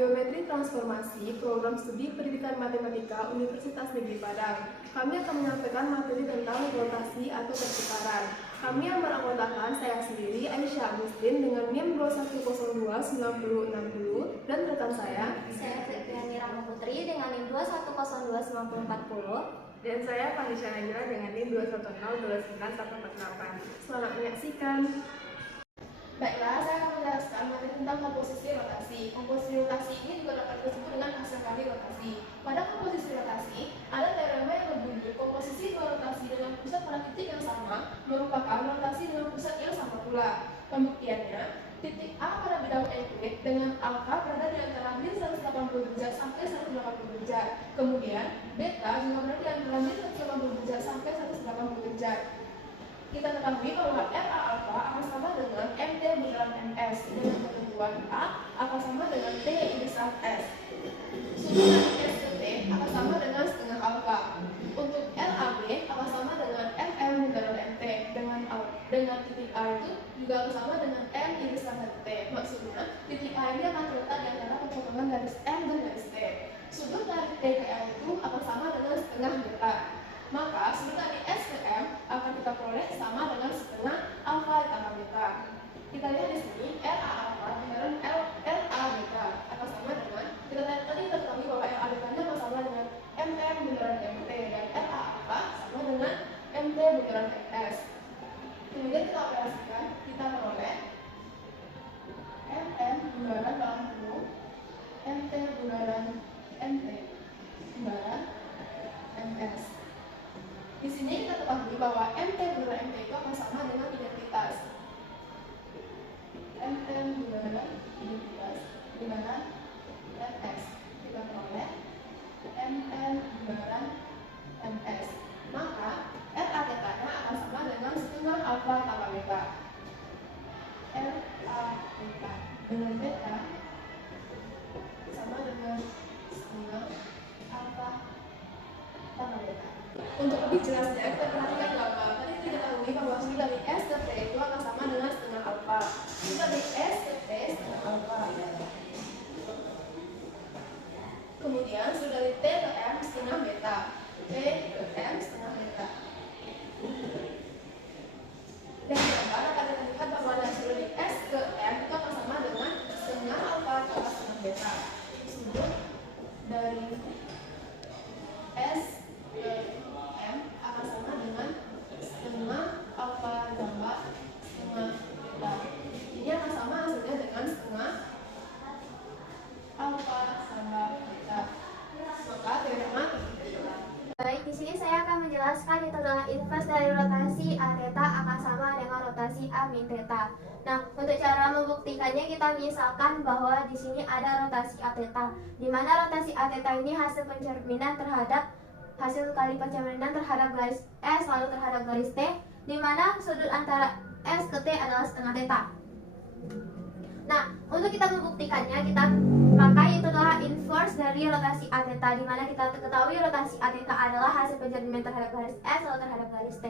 Geometri Transformasi Program Studi Pendidikan Matematika Universitas Negeri Padang. Kami akan menyampaikan materi tentang rotasi atau pertukaran. Kami yang beranggotakan saya sendiri, Aisyah Agustin, dengan NIM 21029060 dan rekan saya Fitriani Rahma Putri dengan NIM 21029040. Dan saya Fahnisha Najla dengan NIM 210291148. Selamat menyaksikan. Baiklah, saya akan menjelaskan materi tentang komposisi rotasi. Komposisi rotasi ini juga dapat disebut dengan hasil kali rotasi. Pada komposisi rotasi, ada teorema yang berbunyi komposisi dua rotasi dengan pusat pada titik yang sama merupakan rotasi dengan pusat yang sama pula. Pembuktiannya, titik A pada bidang euklid dengan alfa berada di antara min 180 derajat sampai 180 derajat. Kemudian, beta juga berada di antara min 180 derajat sampai 180 derajat. Kita ketahui bahwa RA alfa akan sama dengan MT bularan MS dengan ketentuan A akan sama dengan T besar S. Sudut dari S ke T akan sama dengan setengah alfa. Untuk LAB akan sama dengan FM bularan MT dengan titik A itu juga akan sama dengan M besar T. Maksudnya titik A ini akan terletak di antara pencocokan garis M dan garis T. Sudut dari T ke M itu akan sama dengan setengah beta. Maka sudut dari S ke M akan kita peroleh sama dengan setengah alfa ditambah beta. Kita lihat di sini RA alfa dengan LA beta akan sama dengan tadi kita ketahui bahwa LA beta akan sama dengan MM bularan MT dan RA alfa sama dengan MT bularan MS. Kemudian kita operasikan, kita peroleh MM bularan dalam kurung MT bularan MT bularan MS. Di sini kita ketahui bahwa MT bularan MT itu akan sama dengan identitas MM bularan identitas bularan MS. Kita peroleh MM bularan MS. Maka RA tetanya akan sama dengan setengah alfa tambah beta. RA beta dengan beta sama dengan setengah alfa tambah beta. Untuk lebih jelasnya, kita perhatikan gambar. Tadi kita ketahui bahwa sudut dari S ke T itu akan sama dengan setengah alfa. Sudut dari S ke T setengah alfa. Kemudian sudut dari T ke M setengah beta. T ke M setengah beta. Dan gambar akan kita lihat bahwa dari sudut dari S ke M itu akan sama dengan setengah alfa tambah setengah beta. Sudut dari S ke M akan sama dengan setengah alfa tambah setengah beta. Ini akan sama hasilnya dengan setengah alfa tambah beta. Maka teorema Baik, di sini saya akan menjelaskan itu adalah inverse dari rotasi A theta akan sama dengan rotasi A min theta. Nah, untuk cara membuktikannya kita misalkan bahwa di sini ada rotasi A theta, di mana rotasi A theta ini hasil pencerminan terhadap hasil kali pencerminan terhadap garis S lalu terhadap garis T, di mana sudut antara S ke T adalah setengah theta. Nah, untuk kita membuktikannya, kita pakai itu adalah inverse dari rotasi A theta, di mana kita ketahui rotasi A theta adalah hasil pencerminan terhadap garis S lalu terhadap garis T.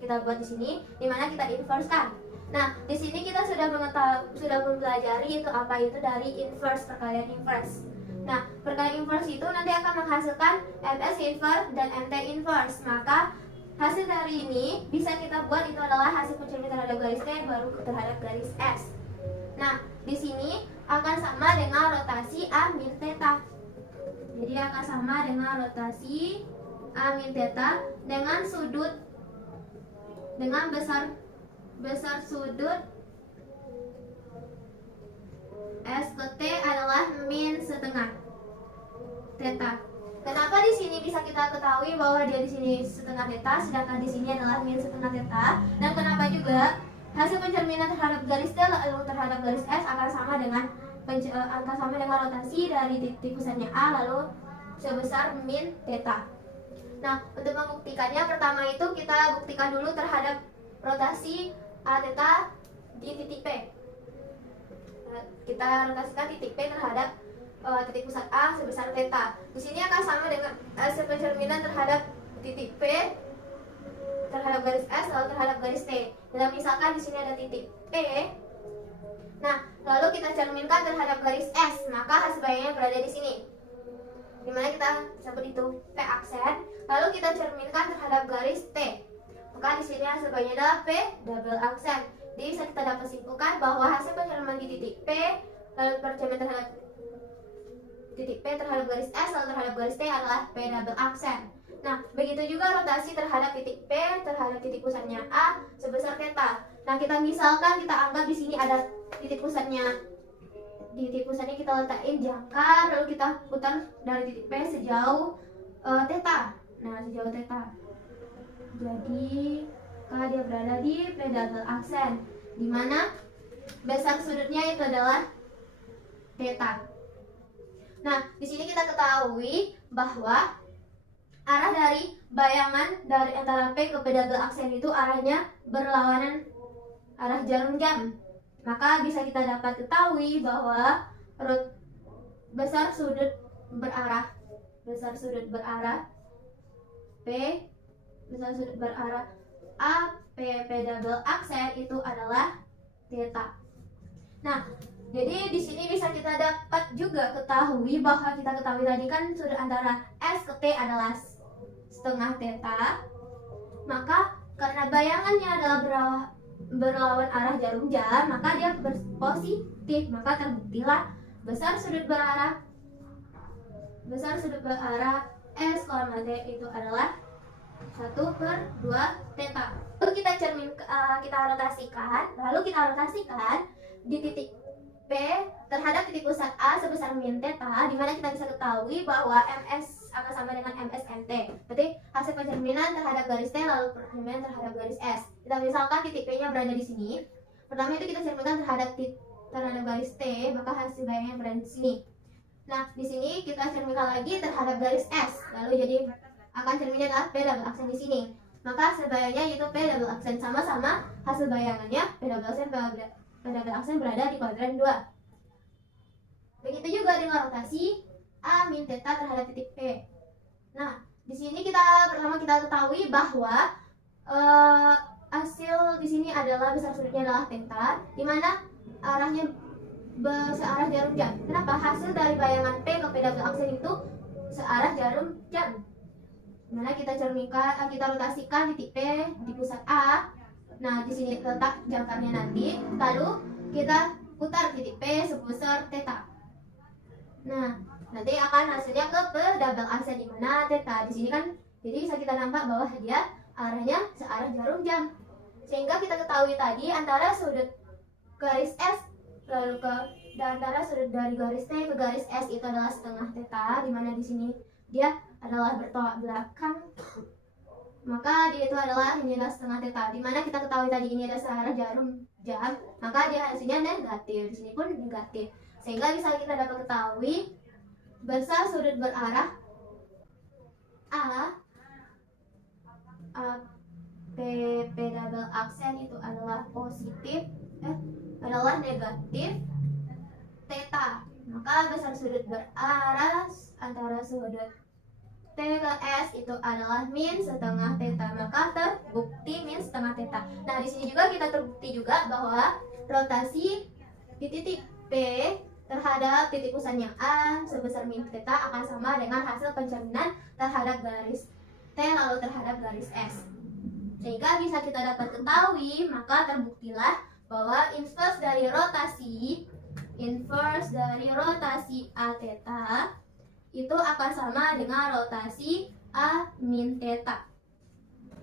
Kita buat di sini, di mana kita inverse-kan. Nah, di sini kita sudah mempelajari itu apa itu dari inverse, perkalian inverse. Nah, perkalian inverse itu nanti akan menghasilkan MS inverse dan MT inverse. Maka hasil dari ini bisa kita buat itu adalah hasil pencerminan terhadap garis T baru terhadap garis S. Nah, di sini akan sama dengan rotasi A min theta. Jadi akan sama dengan rotasi A min theta dengan sudut besar sudut S ke T adalah min setengah theta. Kenapa di sini bisa kita ketahui bahwa dia di sini setengah theta, sedangkan di sini adalah min setengah theta? Dan kenapa juga hasil pencerminan terhadap garis T lalu terhadap garis S akan sama dengan rotasi dari titik pusatnya A lalu sebesar min theta. Nah, untuk membuktikannya, pertama itu kita buktikan dulu terhadap rotasi A theta di titik P. Kita rotasikan titik P terhadap titik pusat A sebesar theta. Di sini akan sama dengan hasil pencerminan terhadap titik P terhadap garis S lalu terhadap garis T. Dan misalkan di sini ada titik P. Nah, lalu kita cerminkan terhadap garis S, maka hasil bayangnya berada di sini. Dimana kita sebut itu P aksen, lalu kita cerminkan terhadap garis T. Maka di sini hasil bayangnya adalah P double aksen. Jadi bisa kita dapat simpulkan bahwa hasil pencermin di titik P lalu percermin terhadap titik P terhadap garis S lalu terhadap garis T adalah P double aksen. Nah, begitu juga rotasi terhadap titik P terhadap titik pusatnya A sebesar theta. Nah, kita misalkan kita anggap di sini ada titik pusatnya. Di titik pusatnya kita letakin jangkar, lalu kita putar dari titik P sejauh theta. Nah, sejauh theta. Jadi, kalau dia berada di P double aksen, di mana besar sudutnya itu adalah theta. Nah, di sini kita ketahui bahwa arah dari bayangan dari antara P ke P double aksen itu arahnya berlawanan arah jarum jam. Maka bisa kita dapat ketahui bahwa besar sudut berarah P, besar sudut berarah A, P double aksen itu adalah theta. Nah, jadi di sini bisa kita dapat juga ketahui bahwa kita ketahui tadi kan sudut antara S ke T adalah setengah theta. Maka karena bayangannya adalah berlawan arah jarum jam, maka dia positif. Maka terbuktilah besar sudut berarah S, T itu adalah 1/2 theta. Lalu kita rotasikan di titik P terhadap titik pusat A sebesar min theta, di mana kita bisa ketahui bahwa MS akan sama dengan MS MT. Berarti hasil pencerminan terhadap garis T lalu pencerminan terhadap garis S. Kita misalkan titik P-nya berada di sini. Pertama itu kita cerminkan terhadap garis T, maka hasil bayangnya berada di sini. Nah, di sini kita cerminkan lagi terhadap garis S. Lalu jadi akan cerminnya adalah P double aksen di sini. Maka hasil bayangnya itu P double aksen, sama-sama hasil bayangannya P double aksen berada di kuadran 2. Begitu juga dengan rotasi A min theta terhadap titik P. Nah, di sini pertama kita ketahui bahwa hasil di sini adalah besar sudutnya adalah theta, di mana arahnya searah jarum jam. Kenapa? Hasil dari bayangan P ke P double aksen itu searah jarum jam. Dimana kita rotasikan titik P di pusat A. Nah, di sini letak jangkarnya nanti. Lalu kita putar titik P sebesar theta. Nah, nanti akan hasilnya ke P double aksen, di mana theta di sini kan. Jadi bisa kita nampak bahwa dia arahnya searah jarum jam. Sehingga kita ketahui tadi antara sudut garis S antara sudut dari garis T ke garis S itu adalah setengah theta, di mana di sini dia adalah bertolak belakang. Maka dia itu adalah setengah theta, di mana kita ketahui tadi ini ada searah jarum jam, maka dia hasilnya negatif. Di sini pun negatif. Sehingga bisa kita dapat ketahui besar sudut berarah P double aksen itu adalah adalah negatif theta. Maka besar sudut berarah antara sudut T ke S itu adalah min setengah theta. Maka terbukti min setengah theta. Nah, di sini juga kita terbukti juga bahwa rotasi di titik P terhadap titik pusatnya A sebesar min theta akan sama dengan hasil pencerminan terhadap garis T lalu terhadap garis S. Sehingga bisa kita dapat ketahui, maka terbuktilah bahwa inverse dari rotasi A theta itu akan sama dengan rotasi A min theta.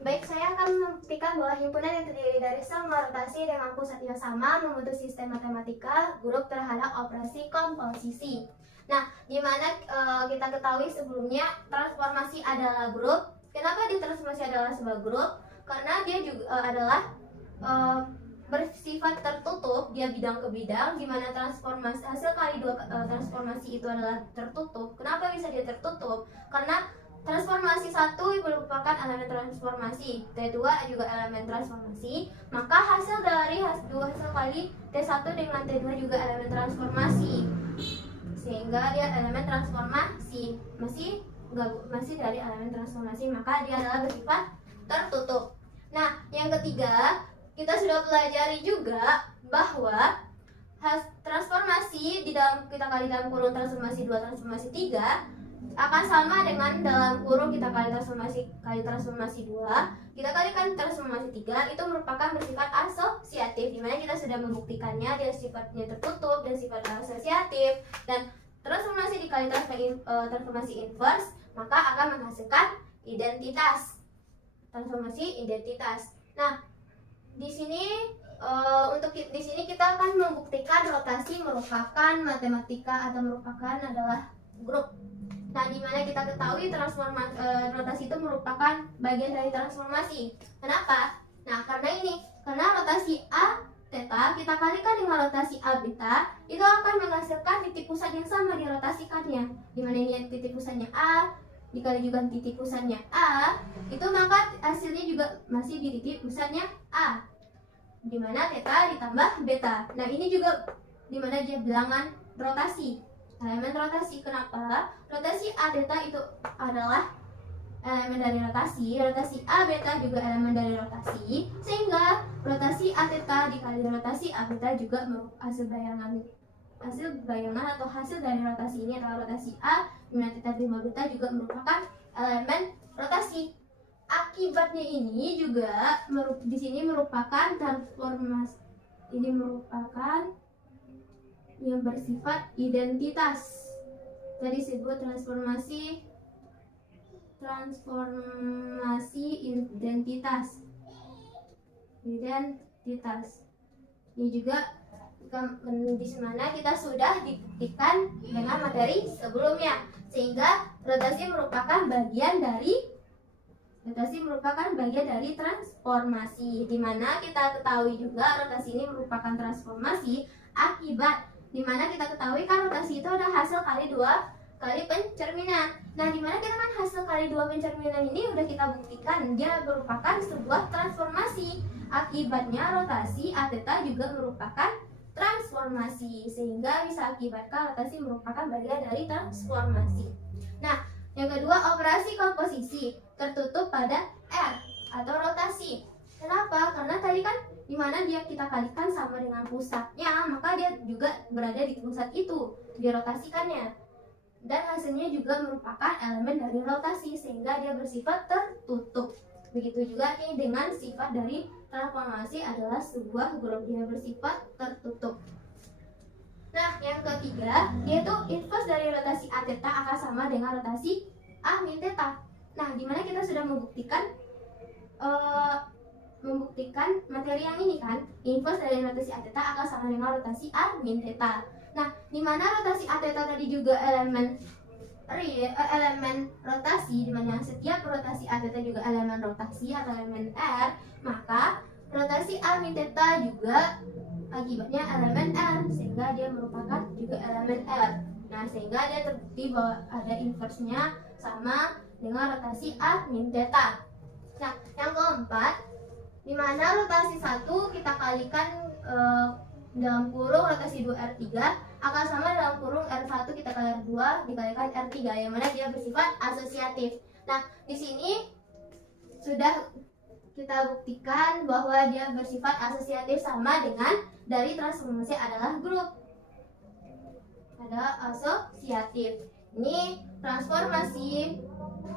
Baik, saya akan membuktikan bahwa himpunan yang terdiri dari semua rotasi dengan pusat yang sama membentuk sistem matematika grup terhadap operasi komposisi. Nah, di mana kita ketahui sebelumnya transformasi adalah grup. Kenapa transformasi adalah sebuah grup? Karena dia juga adalah bersifat tertutup, dia bidang ke bidang, di mana transformasi hasil kali dua transformasi itu adalah tertutup. Kenapa bisa dia tertutup? Karena transformasi 1 merupakan elemen transformasi, T2 juga elemen transformasi, maka hasil dari hasil kali T1 dengan T2 juga elemen transformasi, sehingga dia elemen transformasi, masih dari elemen transformasi, maka dia adalah bersifat tertutup. Nah, yang ketiga, kita sudah pelajari juga bahwa transformasi di dalam kita kali dalam kurung transformasi 2 transformasi 3 akan sama dengan dalam kurung kita kali transformasi 2 kita kalikan transformasi 3 itu merupakan bersifat asosiatif, dimana kita sudah membuktikannya dia sifatnya tertutup dan sifat asosiatif, dan transformasi dikali transformasi inverse maka akan menghasilkan identitas, transformasi identitas. Nah, di sini di sini kita akan membuktikan rotasi merupakan matematika atau merupakan adalah grup. Nah, di mana kita ketahui rotasi itu merupakan bagian dari transformasi. Kenapa? Nah, karena rotasi A theta kita kalikan dengan rotasi A beta itu akan menghasilkan titik pusat yang sama dirotasikannya. Di mana ini titik pusatnya A dikali juga titik pusatnya A, itu maka hasilnya juga masih di titik pusatnya A. Di mana theta ditambah beta. Nah, ini juga di mana dia bilangan rotasi. Elemen rotasi. Kenapa? Rotasi A theta itu adalah elemen dari rotasi A beta juga elemen dari rotasi, sehingga rotasi A theta dikali rotasi A beta juga hasil bayangan atau hasil dari rotasi ini adalah rotasi A, dimana theta 5 beta juga merupakan elemen rotasi. Akibatnya ini juga di sini merupakan transformasi, ini merupakan yang bersifat identitas. Tadi disebut transformasi identitas. Ini juga di mana kita sudah dibuktikan dengan materi sebelumnya, sehingga rotasi merupakan bagian dari transformasi, di mana kita ketahui juga rotasi ini merupakan transformasi akibat, di mana kita ketahui kan rotasi itu ada hasil kali 2 kali pencerminan. Nah, di mana kita kan hasil kali 2 pencerminan ini udah kita buktikan dia merupakan sebuah transformasi. Akibatnya rotasi A theta juga merupakan transformasi, sehingga bisa akibatkan rotasi merupakan bagian dari transformasi. Nah, yang kedua, operasi komposisi tertutup pada R atau rotasi. Kenapa? Karena tadi kan dimana dia kita kalikan sama dengan pusatnya, maka dia juga berada di pusat itu, dirotasikannya. Dan hasilnya juga merupakan elemen dari rotasi, sehingga dia bersifat tertutup. Begitu juga ini dengan sifat dari transformasi adalah sebuah grup, dia bersifat tertutup. Nah, yang ketiga, yaitu inverse dari rotasi A theta akan sama dengan rotasi A min theta. Nah, dimana kita sudah membuktikan materi yang ini kan, inverse dari rotasi A theta akan sama dengan rotasi A min theta. Nah, dimana rotasi A theta tadi juga elemen rotasi, dimana setiap rotasi A theta juga elemen rotasi atau elemen R, maka rotasi A min theta juga akibatnya elemen R, sehingga dia merupakan juga elemen R. Nah, sehingga dia terbukti bahwa ada inverse-nya sama dengan rotasi A min theta. Nah, yang keempat, di mana rotasi 1 kita kalikan dalam kurung rotasi 2R3 akan sama dalam kurung R1 kita kali R2 dikalikan R3, yang mana dia bersifat asosiatif. Nah, di sini sudah kita buktikan bahwa dia bersifat asosiatif sama dengan dari transformasi adalah grup. Ada asosiatif. Ini transformasi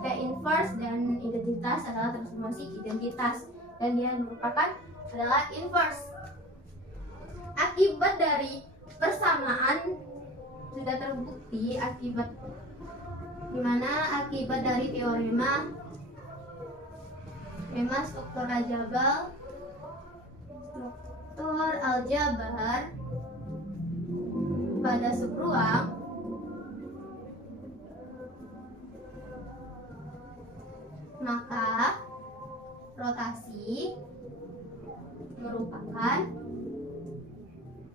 inverse dan identitas adalah transformasi identitas, dan dia merupakan adalah inverse. Akibat dari persamaan sudah terbukti dimana akibat dari teorema struktur aljabar pada subruang maka rotasi merupakan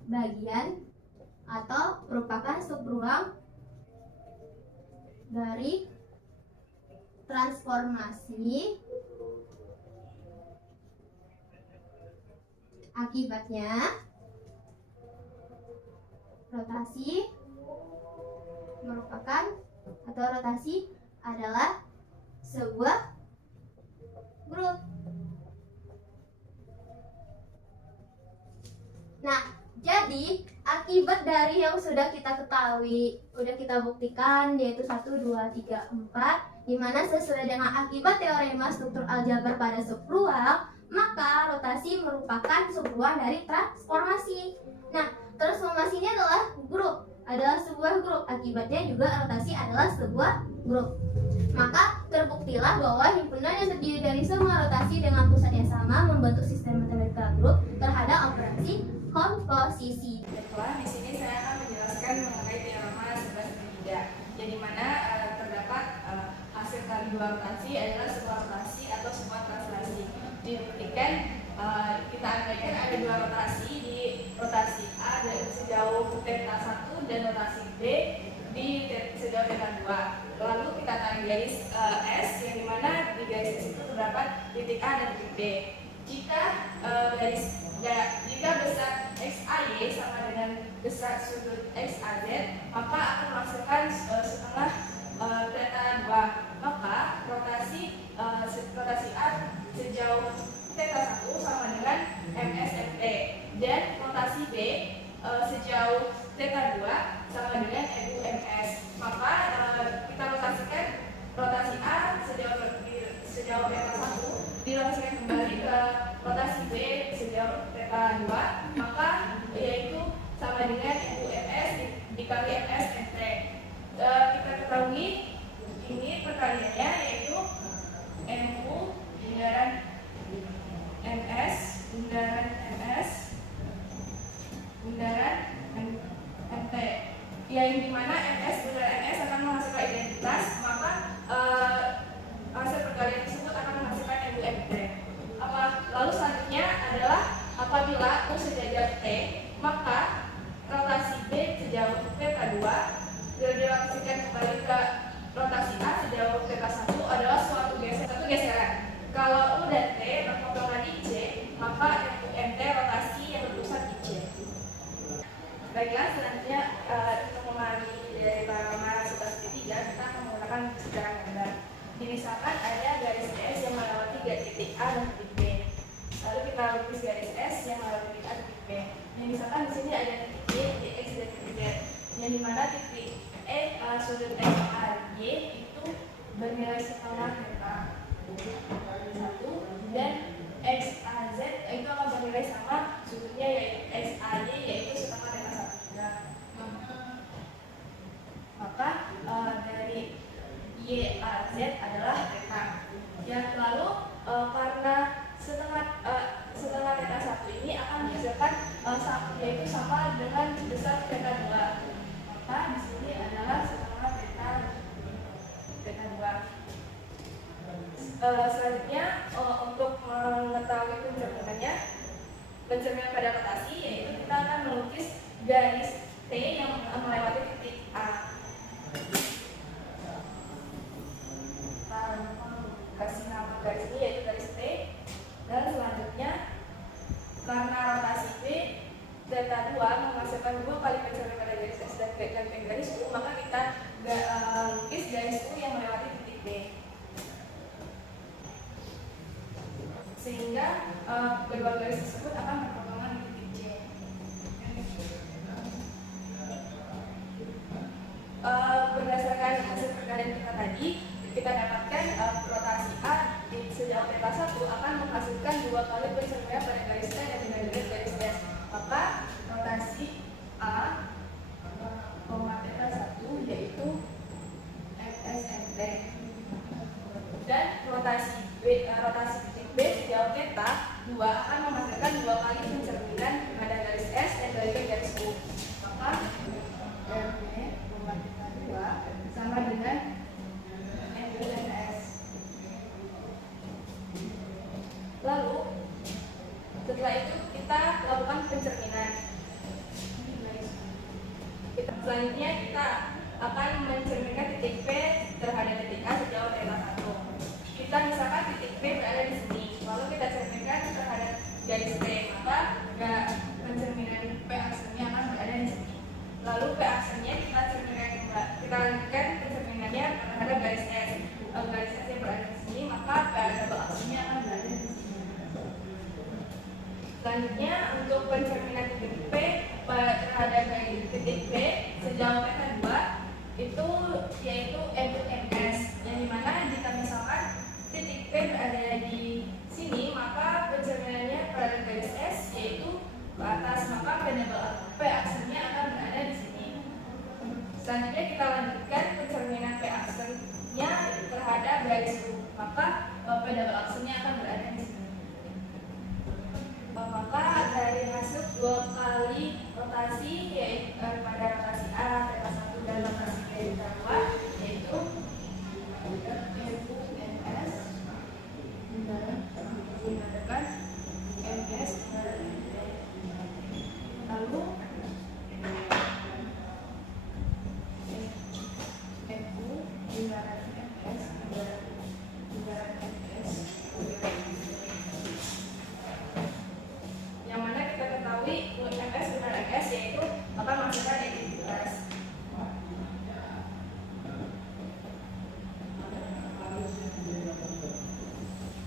bagian atau merupakan subruang dari transformasi. Akibatnya rotasi merupakan atau rotasi adalah sebuah grup. Nah, jadi akibat dari yang sudah kita ketahui, sudah kita buktikan, yaitu 1, 2, 3, 4, di mana sesuai dengan akibat teorema struktur aljabar pada subruang, maka rotasi merupakan subruang dari transformasi. Nah, transformasi ini adalah sebuah grup, akibatnya juga rotasi adalah sebuah grup. Maka terbuktilah bahwa himpunan yang terdiri dari semua rotasi dengan pusat yang sama membentuk sistem matematika grup terhadap operasi komposisi. Baiklah, di sini saya akan menjelaskan mengenai teorema 11/3, yang dimana terdapat hasil kali dua rotasi adalah sebuah rotasi atau sebuah translasi. Dibuktikan kita andaikan ada dua rotasi, di rotasi A sejauh θ 1 dan rotasi B di sejauh θ 2. Lalu kita tarik garis S, yang dimana di garis S itu terdapat titik A dan titik B. Jika jika besar XAY sama dengan besar sudut XAZ, maka akan menghasilkan setengah θ 2. Maka rotasi A sejauh θ 1 sama dengan MSMT, dan rotasi B sejauh θ 2 sama dengan MUMS. Maka kita rotasikan rotasi A sejauh θ 1 dirotasikan kembali ke rotasi B sejauh θ 2, maka yaitu sama dengan MUMS dikali MSMT. Kita ketahui ini perkaliannya yaitu MU bundaran MS bundaran MT, yang dimana MS bundaran MS akan menghasilkan identitas, maka hasil perkalian tersebut akan menghasilkan MUMT. Lalu selanjutnya adalah apabila U sejajar T, maka rotasi B sejauh θ 2 dirotasikan kembali ke rotasi A sejauh θ 1 adalah suatu geseran. Kalau U dan T berpotongan di C, maka MUMT rotasi yang berpusat di C. Baiklah, selanjutnya untuk memahami dari teorema 11/3 kita akan menggunakan sejarah gambar. Misalkan ada garis S yang melewati titik A dan titik B. Lalu kita lukis garis S yang melewati titik A dan titik B. Misalkan di sini ada titik Y, titik X, dan titik Z. Yang dimana titik sudut XAY itu bernilai setengah θ 1, dan XAZ itu akan bernilai sama sudutnya yaitu XAY yaitu setengah θ 1 juga. Maka dari YAZ adalah θ. Ya, lalu karena setengah θ 1 ini akan menghasilkan yaitu sama dengan besar θ 2. Maka di sini adalah setengah θ 2. Selanjutnya untuk mengetahui pencerminan pada rotasi, yaitu kita akan melukis garis T yang melewati titik A. Kita kasih nama garis ini yaitu garis T, dan selanjutnya karena rotasi B θ 2 menghasilkan 2 kali pencerminan pada garis S dan garis U, maka kita lukis garis U yang melewati titik B, sehingga kedua garis tersebut akan berpotongan di titik C. Berdasarkan hasil perkalian kita tadi, kita dapatkan rotasi A di sejauh θ 1 akan menghasilkan 2 kali pencerminan pada garis T dan garis S. Maka rotasi A, θ 1 yaitu MSMT, dan rotasi titik B sejauh θ 2 akan menghasilkan 2 kali pencerminan pada garis S dan garis U. Maka RB θ 2 sama dengan MUMS. Lalu setelah itu kita lakukan pencerminan. Selanjutnya kita akan mencerminkan titik P terhadap titik A sejauh θ 1. Kita misalkan titik P berada di sini, lalu kita cerminkan terhadap garis P, maka pencerminan P aksennya akan berada di sini. Lalu P aksennya kita lanjutkan pencerminannya terhadap garis S. Garis S yang berada di sini, maka P aksennya akan berada di sini. Selanjutnya untuk pencerminan titik P terhadap garis itu yaitu MUMS, yang dimana jika misalkan titik P berada di sini, maka pencerminannya pada garis S yaitu ke atas, maka P aksennya akan berada di sini. Selanjutnya kita lanjutkan pencerminan P aksennya terhadap garis U, maka P double aksennya akan berada di sini. Maka dari hasil 2 kali rotasi yaitu pada rotasi A, theta 1 dan rotasi B theta 2 yaitu MUMS menggunakan MS lalu MU menggunakan MS yang mana kita ketahui MS benar MS yaitu akan menghasilkan identitas.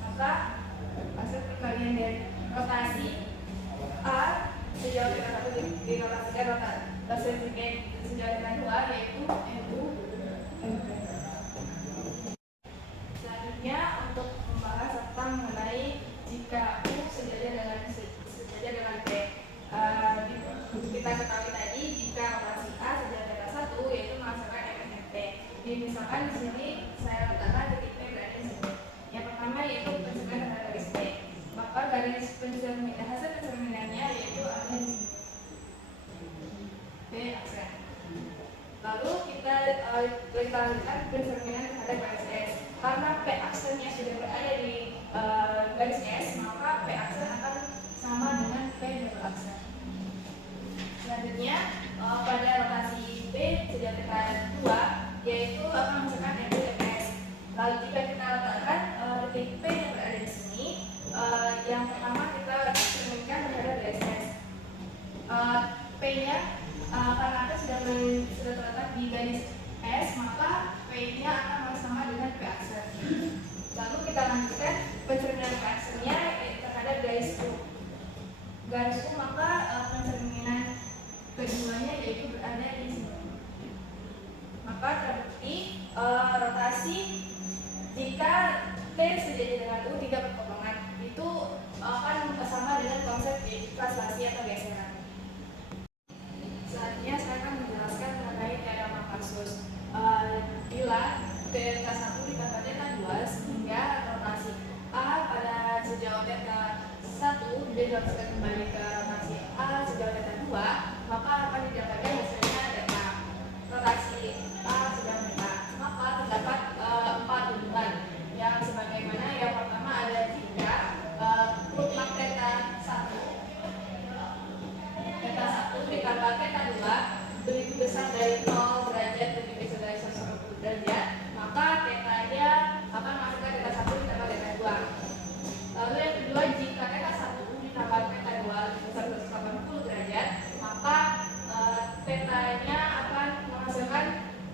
Maka hasil perkalian dari rotasi A sejauh theta 1 dirotasikan rotasi sejauh theta 2 yaitu MU MP. Selanjutnya untuk membahas tentang mengenai jika U sejajar dengan P. Kita ketahui tadi jika rotasi A sejajar theta 1 yaitu menghasilkan MNT. Jadi misalkan di sini saya letakkan titik P berada di sini. Yang pertama yaitu pencerminan terhadap garis P. Maka garis pencerminan hasil pencerminannya yaitu ada di sini. P aksen. Lalu kita lanjutkan pencerminan terhadap garis S. Karena P aksennya sudah berada di garis S, maka P aksen akan sama dengan P double aksen. Selanjutnya pada rotasi B sejauh theta 2 yaitu akan menghasilkan MUMS. Lalu jika kita letakkan titik P yang berada di sini, yang pertama kita cerminkan terhadap garis S. P-nya karena P sudah terletak di garis S, maka P-nya akan sama dengan P aksen. Lalu kita lanjutkan pencerminan P aksennya terhadap garis U. Garis U maka pencerminan keduanya yaitu berada di sini. Maka terbukti rotasi jika T sejajar dengan U tidak berpotongan itu akan sama dengan konsep translasi atau geseran. Selanjutnya saya akan menjelaskan mengenai teorem Laplacius. Bila theta 1 ditambah theta 2 sehingga rotasi A pada sejauh theta 1 dirotasikan kembali ke rotasi A sejauh theta 2, maka akan didapatkan hasilnya theta. Rotasi A sejauh theta, maka terdapat 4 hubungan yang sebagaimana yang pertama ada jika mutlak theta 1 ditambah theta 2 lebih besar dari 0 derajat lebih besar dari 180 derajat, maka theta-nya akan menghasilkan theta 1 ditambah theta 2. Lalu yang kedua, jika theta 1 ditambah theta 2 lebih besar dari 180 derajat, maka theta-nya akan menghasilkan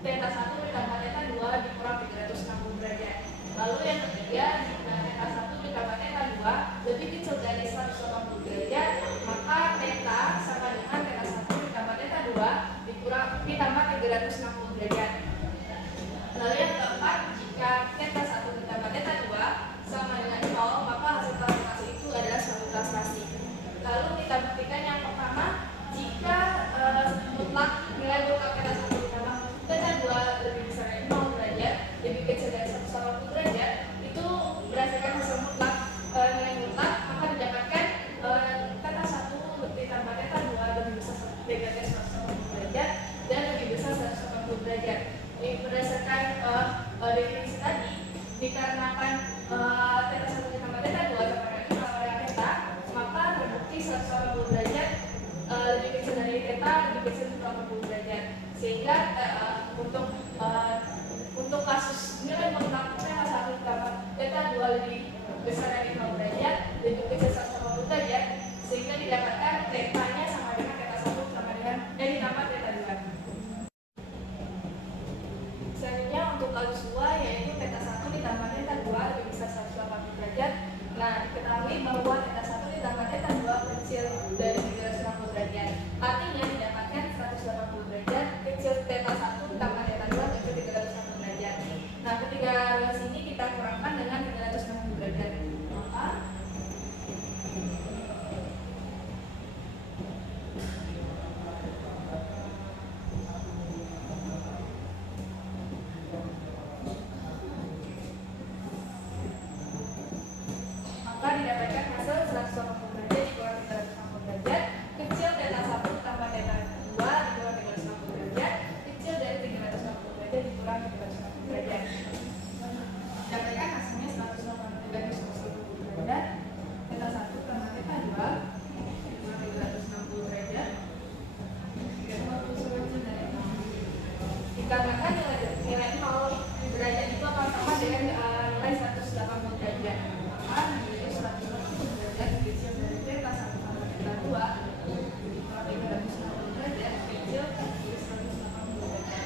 theta 1 ditambah theta 2 dikurang 360 derajat. Lalu yang ketiga, jika theta 1 ditambah theta 2 lebih kecil dari 180 derajat, maka theta sama dengan theta 1 ditambah theta 2 ditambah 360 derajat. Lalu yang keempat, jika theta 1 ditambah theta 2 sama dengan 0, maka hasil translasi itu adalah suatu translasi. Lalu kita buktikan yang pertama, jika nilai mutlak theta 1 ditambah theta 2 lebih besar dari 0 derajat, lebih kecil dari 180 derajat, itu berdasarkan hasil mutlak nilai mutlak, maka didapatkan theta 1 ditambah theta 2 lebih besar dari 180 derajat dan lebih besar 180 derajat. Ini berdasarkan definisi tadi, dikarenakan theta 1 ditambah theta 2 sama dengan theta, maka terbukti 180 derajat lebih kecil dari theta, lebih kecil dari 180 derajat. Sehingga untuk kasus nilai mutlak theta 1 ditambah theta 2 lebih besar dari 0 derajat, lebih kecil 180 derajat, sehingga didapatkan theta-nya sama dengan theta 1 sama dengan ditambah theta 2. Selanjutnya untuk kasus 2 yaitu theta 1 ditambah theta 2 lebih besar 180 derajat. Nah, diketahui bahwa theta 1 ditambah theta 2 kecil dari 360 derajat. Artinya didapatkan 180 derajat kecil theta 1 ditambah theta 2 kurang 360 derajat. Dapatkan hasilnya 180 derajat 180 derajat. Theta 1 tambah theta 2 360 derajat. 350 derajat. Dikarenakan nilai 0 derajat itu akan sama dengan nilai 180 derajat. Maka nilai 180 derajat kecil dari theta 1 tambah theta 2 360 derajat kecil dari 180 derajat.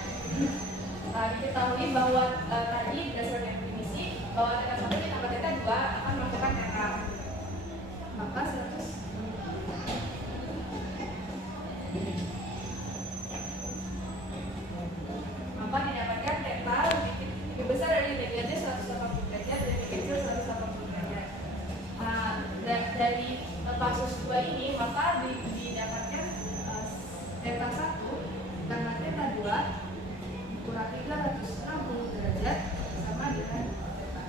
Nah, diketahui bahwa tadi berdasarkan definisi bahwa theta 1 ditambah theta 2 akan melakukan netral. Maka 100 maka didapatkan theta lebih besar dari negatif 180 derajat dan lebih kecil 180 derajat. Dari kasus 2 ini maka didapatkan theta 1 tambah theta 2 kurang 360 derajat sama dengan theta.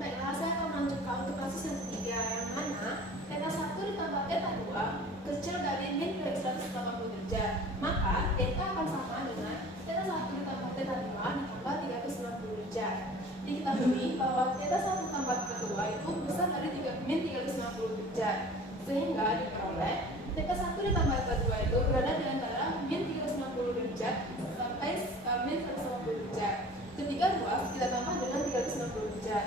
Baiklah, saya akan melanjutkan untuk kasus yang ketiga, yang mana theta 1 ditambah theta 2 kecil dari min dari 180 derajat. Maka theta akan sama dengan theta 1 ditambah theta 2 ditambah 360 derajat. Diketahui bahwa theta 1 tambah theta 2 itu besar dari min 360 derajat. Sehingga diperoleh theta 1 ditambah theta 2 itu berada di antara min 390 derajat sampai min 180 derajat. Ketika ruas kita tambah dengan 360 derajat.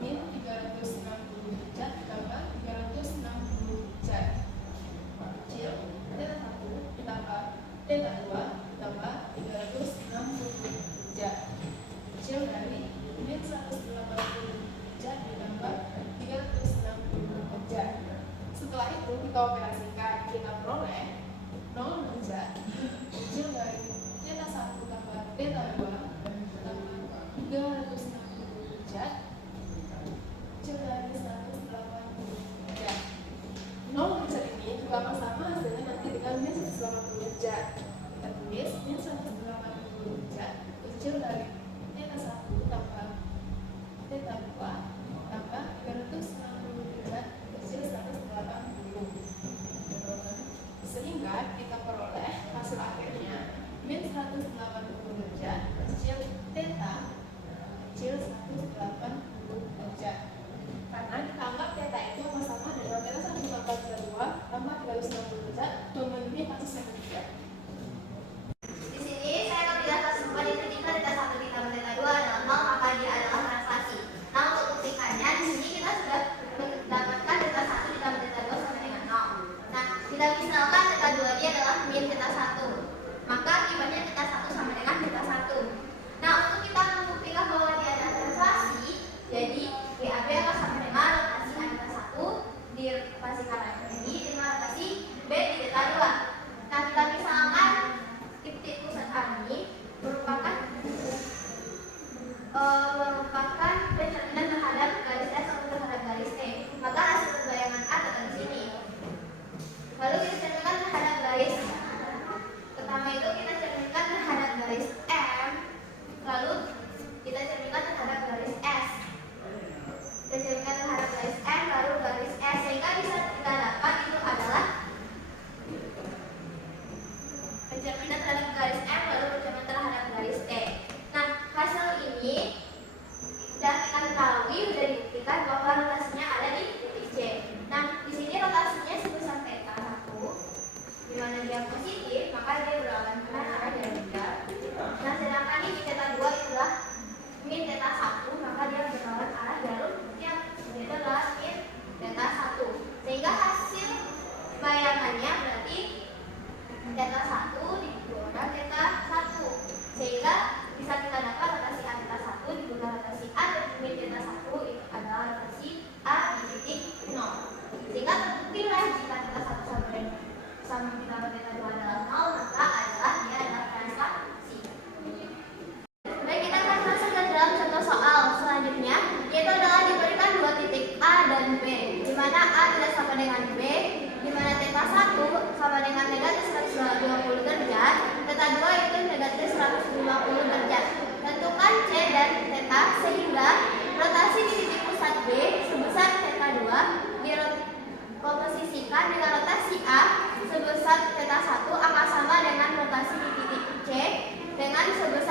Min 360 derajat ditambah 360 derajat. Kecil theta 1 ditambah theta 2 ditambah 360 derajat. Kecil dari min 180 derajat ditambah 360 derajat. Setelah itu kita operasikan, kita peroleh 0 derajat kecil dari theta 1 tambah theta 2 tambah 360 derajat kecil dari 180 derajat. 0 derajat ini juga akan sama hasilnya nanti dengan min 180 derajat. Kita tulis min 180 derajat kecil dari theta 1 tambah theta 2 tambah 360 derajat kecil 180.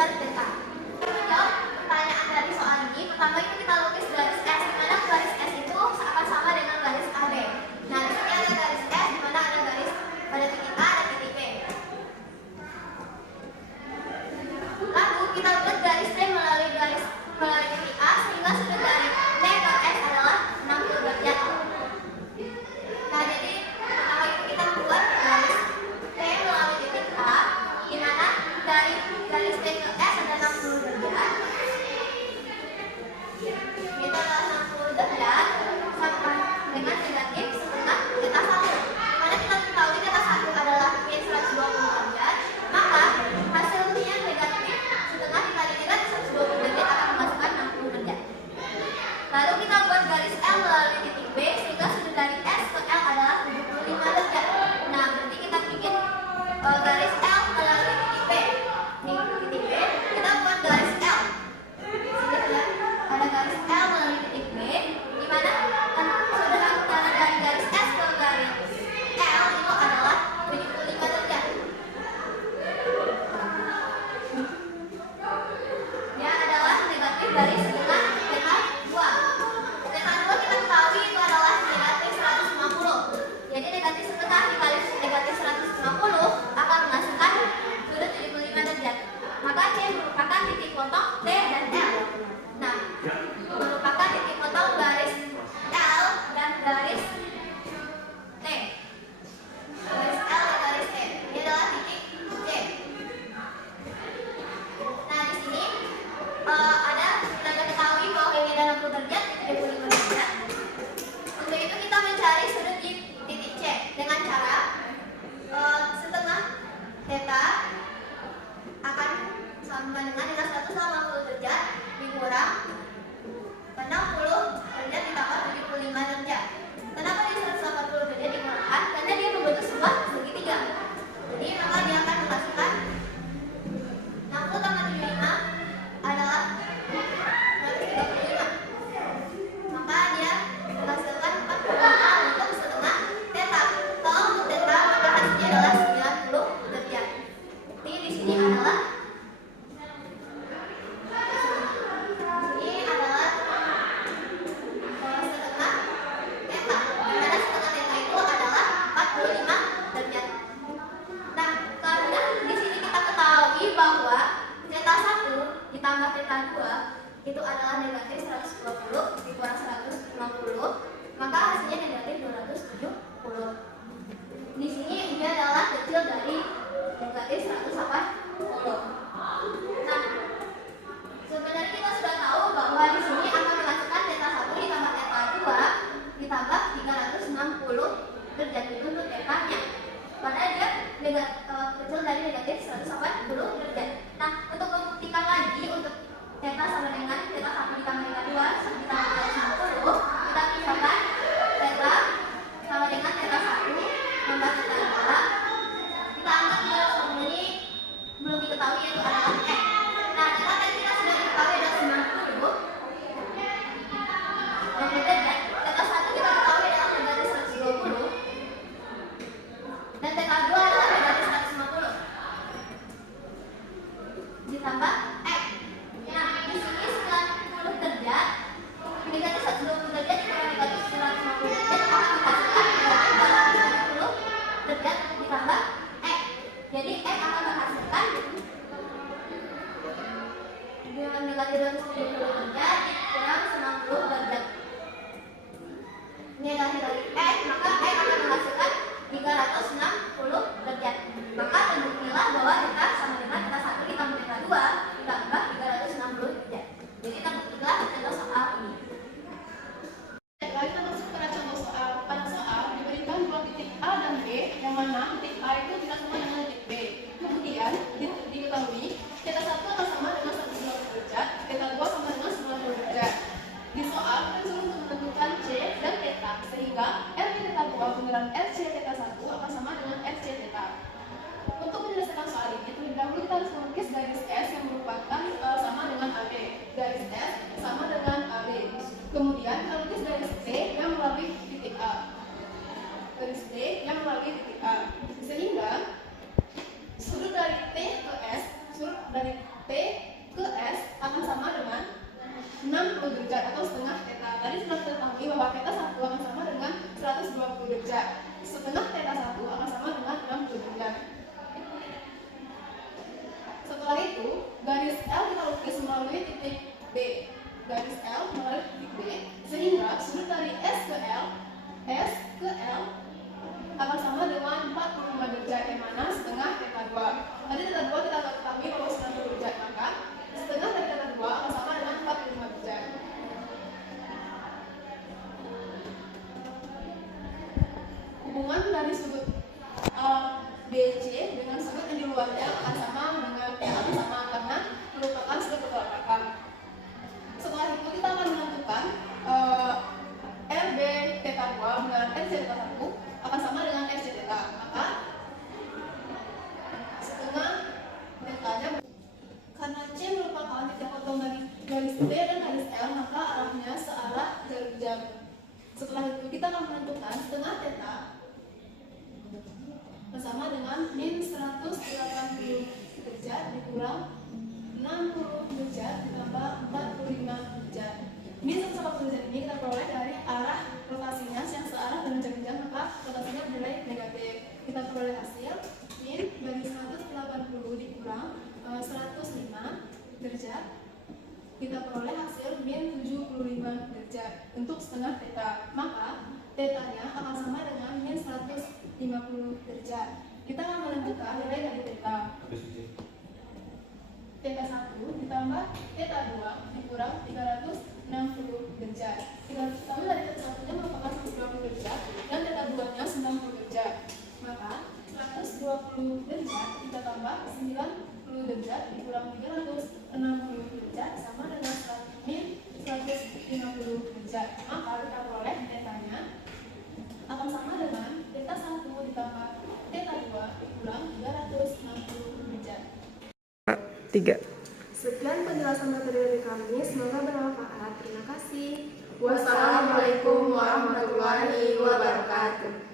besar theta. Menjawab pertanyaan dari soal ini, pertama itu kita lukis garis S, di mana garis S itu akan sama dengan garis AB. Nah, di sini ada garis S, di mana ada garis pada titik A dan titik B. Lalu kita buat garis T melalui titik A, sehingga sudut dari T ke S adalah 60 derajat. Nah, jadi pertama itu kita buat garis T melalui titik A, di mana dari garis T ke S ada 60 derajat. Kita adalah 60 derajat sama dengan negatif setengah theta 1. Di mana kita ketahui theta 1 adalah min 120 derajat, maka hasilnya negatif setengah dikali negatif 120 derajat akan menghasilkan 60 derajat. Lalu kita buat garis L melalui titik B, sehingga sudut dari S ke L adalah 75 derajat. Nah, berarti kita bikin garis L melalui titik B. Di titik B, kita buat garis L. Sini ada garis L melalui titik B, di mana sudut antara dari garis S ke garis L itu adalah 75 derajat. Dia adalah negatif dari setengah theta 2. Theta 2 kita ketahui itu adalah negatif 150. Jadi negatif setengah dikali negatif 150 akan menghasilkan sudut 75 derajat. Maka C merupakan titik potong T dan L. Nah, merupakan titik potong garis L dan garis T. Garis L dan garis T. Ini adalah titik C. Nah, di sini kita ketahui bahwa ini ada 60 derajat, 75 derajat. Untuk itu kita mencari sudut di titik C dengan cara setengah theta akan sama dengan 180 derajat dikurang 60 derajat ditambah 75 derajat. Kenapa di 180 derajat dikurangkan? Karena dia membentuk sebuah segitiga. Jadi maka dia akan menghasilkan 60 tambah 75 adalah 135. Maka dia menghasilkan 45 untuk setengah theta. Kalau untuk theta maka hasilnya adalah 90 derajat. Jadi di sini adalah setengah theta. Dimana setengah theta itu adalah 45 derajat. Nah, karena di sini kita ketahui bahwa theta 1 ditambah theta 2 itu adalah negatif 120 dikurang 150, maka hasilnya negatif 270. Di sini dia adalah kecil dari negatif 180. Nah, sebenarnya kita sudah tahu bahwa di sini akan menghasilkan theta 1 ditambah theta 2 ditambah 360 derajat itu untuk theta-nya. Padahal dia kecil dari negatif 180 derajat. Nah, untuk membuktikan lagi untuk theta sama dengan theta 1 ditambah theta 2 ditambah 360, kita pisahkan theta sama dengan theta 1 tambah theta 2. Kita anggap dia sebenarnya belum diketahui yaitu adalah X. Nah, theta tadi kita sudah diketahui adalah 90 derajat. Theta 1 kita ketahui adalah negatif 120 dan theta 2 adalah negatif 150 ditambah X. Nah, di sini 90 derajat negatif 120 derajat dikurang negatif 150 derajat akan menghasilkan negatif 290 derajat ditambah X. Jadi X akan menghasilkan dengan negatif 270 derajat kurang 90 derajat. Ini adalah negatif X, maka X akan menghasilkan 360 derajat. Maka terbuktilah bahwa theta sama dengan theta 1 ditambah theta 2 ditambah 360 derajat. Jadi terbuktilah contoh soal ini. Lalu kita masuk pada contoh soal. Pada soal diberikan dua titik A dan B, yang mana titik A itu tidak sama dengan titik B. Kemudian diketahui theta 1 akan sama dengan 190 derajat, theta 2 sama dengan 90 derajat. Di soal kita disuruh untuk menentukan C dan theta, sehingga R theta 2 bunderan RC theta 1 akan sama dengan melukis melalui titik B, garis L melalui titik B, sehingga sudut dari S ke L akan sama dengan 45 derajat, yang mana setengah theta 2. Tadi theta 2 kita ketahui bahwa 90 derajat, maka setengah dari theta 2 akan sama dengan 45 derajat. Hubungan dari sudut BC dengan sudut yang di luarnya akan sama karena merupakan sudut bertolak belakang. Setelah itu kita akan menentukan RB theta 2 dengan RC theta 1 akan sama dengan RC theta. Maka setengah theta-nya, karena C merupakan titik potong dari garis B dan garis L, maka arahnya searah jarum jam. Setelah itu kita akan menentukan setengah theta bersama dengan min 180 derajat dikurang 60 derajat ditambah 45 derajat. Min 180 derajat ini kita peroleh dari arah rotasinya yang searah dengan jarum jam, maka rotasinya bernilai negatif. Kita peroleh hasil min dari 180 dikurang 105 derajat, kita peroleh hasil min 75 derajat untuk setengah theta. Maka theta-nya akan sama dengan min 150 derajat. Kita akan menentukan nilai dari theta. Theta 1 ditambah theta 2 dikurang 360 derajat. Kita ketahui dari theta 1-nya merupakan 120 derajat dan theta 2-nya 90 derajat. Maka 120 derajat kita tambah 90 derajat dikurang 360 derajat sama dengan min 150 derajat. Maka kita peroleh theta-nya akan sama dengan theta 1 ditambah theta 2 dikurang 360 derajat. 3. Sekian penjelasan materi dari kami, semoga bermanfaat. Terima kasih. Wassalamualaikum warahmatullahi wabarakatuh.